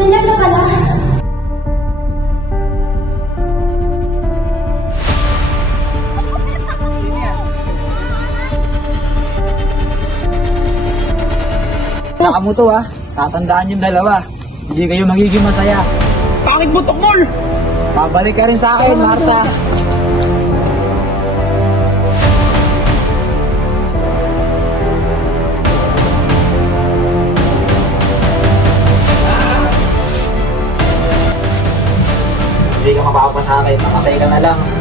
Nandiyan ka pala. Saka mo to ha, tatandaan yung dalawa. Hindi kayo magiging masaya. Bakit mo, Tokmol? Pabalik ka rin sa akin, Martha. Hindi ka mapapasa sa akin, makatay ka na lang.